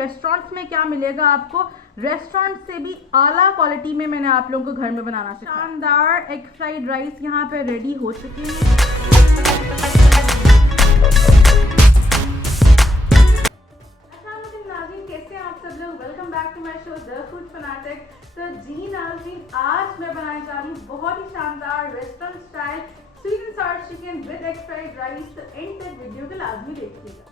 Restaurants में क्या मिलेगा आपको, रेस्टोरेंट से भी आला क्वालिटी में मैंने आप लोगों को घर में बनाना सिखाया। शानदार एग फ्राइड राइस यहाँ पे रेडी हो चुके हैं। कैसे हैं आप सब लोग, welcome back to my show the food fanatic. तो जी नाज़रीन, आज मैं बनाने जा रही हूँ बहुत ही शानदार restaurant style sweet and salt chicken with egg fried rice. तो एंड तक वीडियो को लाजमी देखिएगा।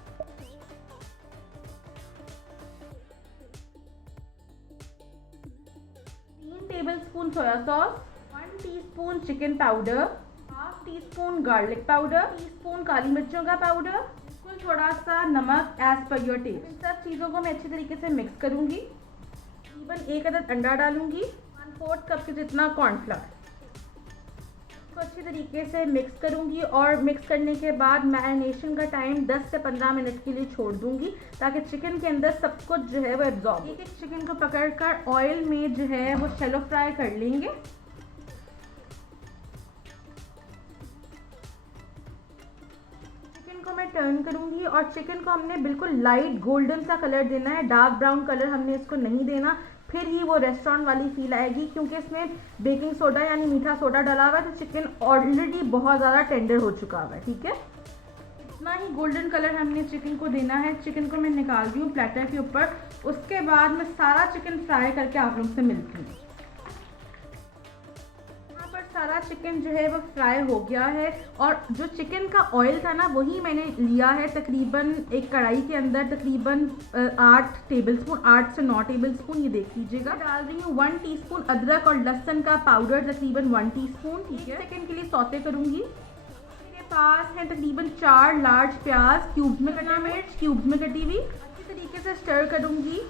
3 tablespoon soya sauce, 1 teaspoon chicken powder, half teaspoon garlic powder, teaspoon काली मिर्चों का पाउडर, थोड़ा सा नमक एज पर योर टेस्ट। इन सब चीज़ों को मैं अच्छी तरीके से मिक्स करूंगी। तकरीबन 1 अदद अंडा डालूंगी, 1/4 कप के जितना कॉर्नफ्लावर। इसको अच्छी तरीके से मिक्स करूंगी और मिक्स करने के बाद मैरिनेशन का टाइम 10 से 15 मिनट के लिए छोड़ दूंगी ताकि चिकन के अंदर सब कुछ जो है वो एब्जॉर्ब। एक चिकन को पकड़कर ऑयल में जो है वो शैलो फ्राई कर लेंगे। को मैं टर्न करूंगी और चिकन को हमने बिल्कुल लाइट गोल्डन सा कलर देना है, डार्क ब्राउन कलर हमने इसको नहीं देना, फिर ही वो रेस्टोरेंट वाली फील आएगी। क्योंकि इसमें बेकिंग सोडा यानी मीठा सोडा डाला हुआ है तो चिकन ऑलरेडी बहुत ज़्यादा टेंडर हो चुका हुआ है। ठीक है, इतना ही गोल्डन कलर हमने चिकन को देना है। चिकन को मैं निकाल रही हूँ प्लेटर के ऊपर। उसके बाद मैं सारा चिकन फ्राई करके आप लोगों से मिलती हूँ। सारा चिकन जो है वो फ्राई हो गया है और जो चिकन का ऑयल था ना वही मैंने लिया है। तकरीबन एक कढ़ाई के अंदर तकरीबन 8 टेबलस्पून, 8 से 9 टेबलस्पून, ये देख लीजिएगा। डाल रही हूँ 1 टीस्पून अदरक और लहसुन का पाउडर, तकरीबन 1 टीस्पून। ठीक है, सेकंड के लिए सौते करूँगी। मेरे पास है तकरीबन 4 लार्ज प्याज क्यूब्स में कटा, मिर्च क्यूब्स में कटी हुई। अच्छी तरीके से स्टर करूँगी।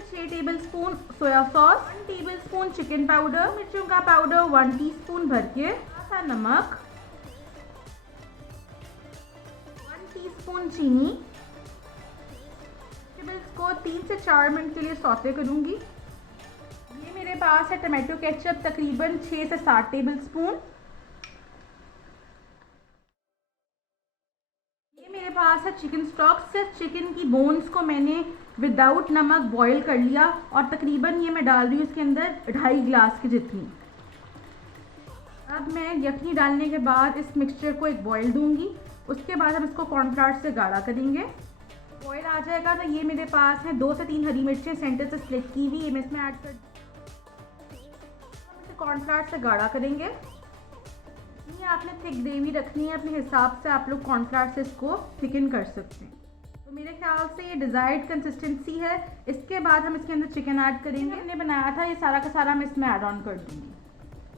6 tablespoon soya sauce, 1 tablespoon chicken powder, मिर्चों का पाउडर 1 टीस्पून भर के, थोड़ा नमक, 1 टीस्पून चीनी। वेजिटेबल्स को 3 से 4 मिनट के लिए सौते करूंगी। ये मेरे पास है टमाटो केचप तकरीबन 6 से 7 टेबलस्पून। ये मेरे पास है चिकन स्टॉक। सिर्फ चिकन की बोन्स को मैंने विदाउट नमक बॉईल कर लिया और तकरीबन ये मैं डाल रही हूँ इसके अंदर 2.5 गिलास की जितनी। अब मैं यखनी डालने के बाद इस मिक्सचर को एक बॉईल दूंगी। उसके बाद हम इसको कॉर्नफ्लावर से गाढ़ा करेंगे। बॉईल आ जाएगा तो ये मेरे पास है 2 से 3 हरी मिर्चें सेंटर से स्प्लिट की हुई, ये मैं इसमें ऐड कर कॉर्नफ्लावर से गाढ़ा करेंगे। ये आपने थिक ग्रेवी रखनी है, अपने हिसाब से आप लोग कॉर्नफ्लावर से इसको थिकन कर सकते हैं। तो मेरे ख्याल से ये डिज़ायर्ड कंसिस्टेंसी है। इसके बाद हम इसके अंदर चिकन ऐड करेंगे। हमने बनाया था ये सारा का सारा मैं इसमें ऐड ऑन कर दूंगी।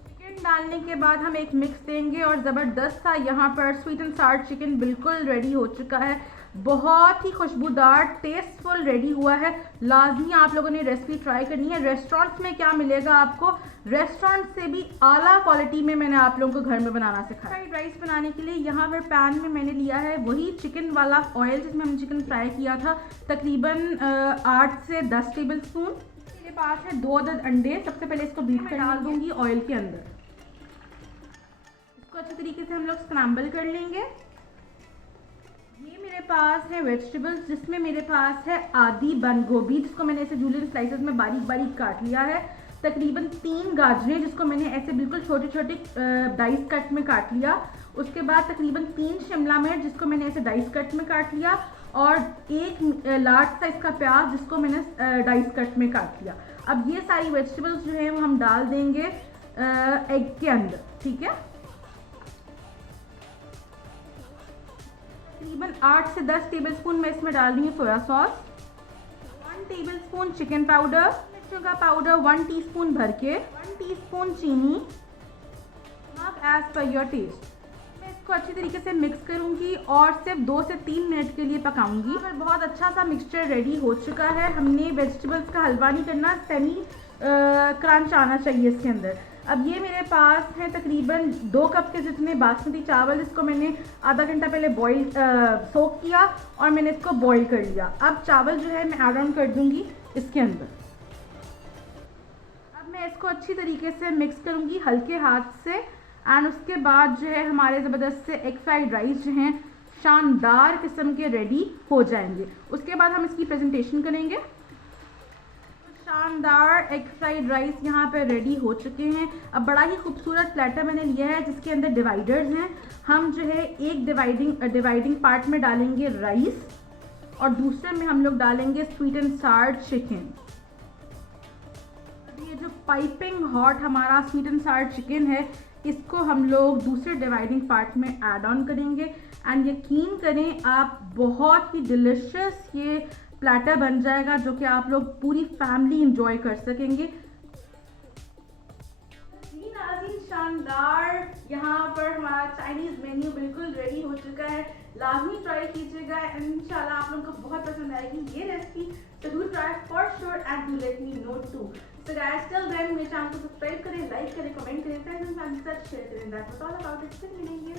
चिकन डालने के बाद हम एक मिक्स देंगे और ज़बरदस्त सा यहाँ पर स्वीट एंड सॉल्ट चिकन बिल्कुल रेडी हो चुका है। बहुत ही खुशबूदार टेस्टफुल रेडी हुआ है। लाजमी आप लोगों ने रेसिपी ट्राई करनी है। रेस्टोरेंट्स में क्या मिलेगा आपको, रेस्टोरेंट से भी आला क्वालिटी में मैंने आप लोगों को घर में बनाना सिखाया। फ्राइड राइस बनाने के लिए यहाँ पर पैन में मैंने लिया है वही चिकन वाला ऑयल जिसमें हमने चिकन फ्राई किया था, तकरीबन 8 से 10 टेबलस्पून। मेरे पास है 2 अदद अंडे। सबसे पहले इसको बीट कर डाल दूंगी ऑयल के अंदर। इसको अच्छी तरीके से हम लोग स्क्रैम्बल कर लेंगे। ये मेरे पास है वेजिटेबल्स, जिसमें मेरे पास है आधी बंद गोभी जिसको मैंने ऐसे जूलियन स्लाइसेस में बारीक बारीक काट लिया है। तकरीबन 3 गाजरें जिसको मैंने ऐसे बिल्कुल छोटे छोटे डाइस कट में काट लिया। उसके बाद तकरीबन 3 शिमला मिर्च जिसको मैंने ऐसे डाइस कट में काट लिया और 1 लार्ज साइज का प्याज जिसको मैंने डाइस कट में काट लिया। अब ये सारी वेजिटेबल्स जो है वो हम डाल देंगे एग के अंदर। ठीक है, तकरीबन 8 से 10 टेबलस्पून मैं इसमें डाल रही हूँ सोया सॉस, 1 टेबलस्पून चिकन पाउडर, मिर्चों का पाउडर 1 टीस्पून भर के, 1 टीस्पून चीनी, नमक एज पर योर टेस्ट। मैं इसको अच्छी तरीके से मिक्स करूँगी और सिर्फ 2 से 3 मिनट के लिए पकाऊंगी। और बहुत अच्छा सा मिक्सचर रेडी हो चुका है। हमने वेजिटेबल्स का हलवा नहीं करना, सेमी क्रंच आना चाहिए इसके अंदर। अब ये मेरे पास है तकरीबन 2 कप के जितने बासमती चावल, इसको मैंने आधा घंटा पहले बॉईल सोक किया और मैंने इसको बॉईल कर लिया। अब चावल जो है मैं ऐड ऑन कर दूंगी इसके अंदर। अब मैं इसको अच्छी तरीके से मिक्स करूंगी हल्के हाथ से। एंड उसके बाद जो है हमारे ज़बरदस्त से एग फ्राइड राइस जो हैं शानदार किस्म के रेडी हो जाएंगे। उसके बाद हम इसकी प्रेजेंटेशन करेंगे। शानदार एग फ्राइड राइस यहाँ पे रेडी हो चुके हैं। अब बड़ा ही खूबसूरत प्लेटर मैंने लिया है जिसके अंदर डिवाइडर्स हैं। हम जो है एक डिवाइडिंग पार्ट में डालेंगे राइस और दूसरे में हम लोग डालेंगे स्वीट एंड सार चिकन। ये जो पाइपिंग हॉट हमारा स्वीट एंड सार चिकन है इसको हम लोग दूसरे डिवाइडिंग पार्ट में ऐड ऑन करेंगे एंड यकीन करें आप बहुत ही डिलिशियस ये प्लेटर बन जाएगा जो कि आप लोग पूरी फैमिली इंजॉय कर सकेंगे। शानदार यहाँ पर हमारा चाइनीज मेन्यू बिल्कुल रेडी हो चुका है। लाजमी ट्राई कीजिएगा एंड इंशाल्लाह आप लोगों को बहुत पसंद आएगी ये recipe. So do try for sure and do let me know too. So guys, till then मेरे चैनल को सब्सक्राइब करें, लाइक करें, कमेंट करें, फ्रेंड्स एंड फैमिली के साथ शेयर करें। That's all about it. फिर मिलेंगे।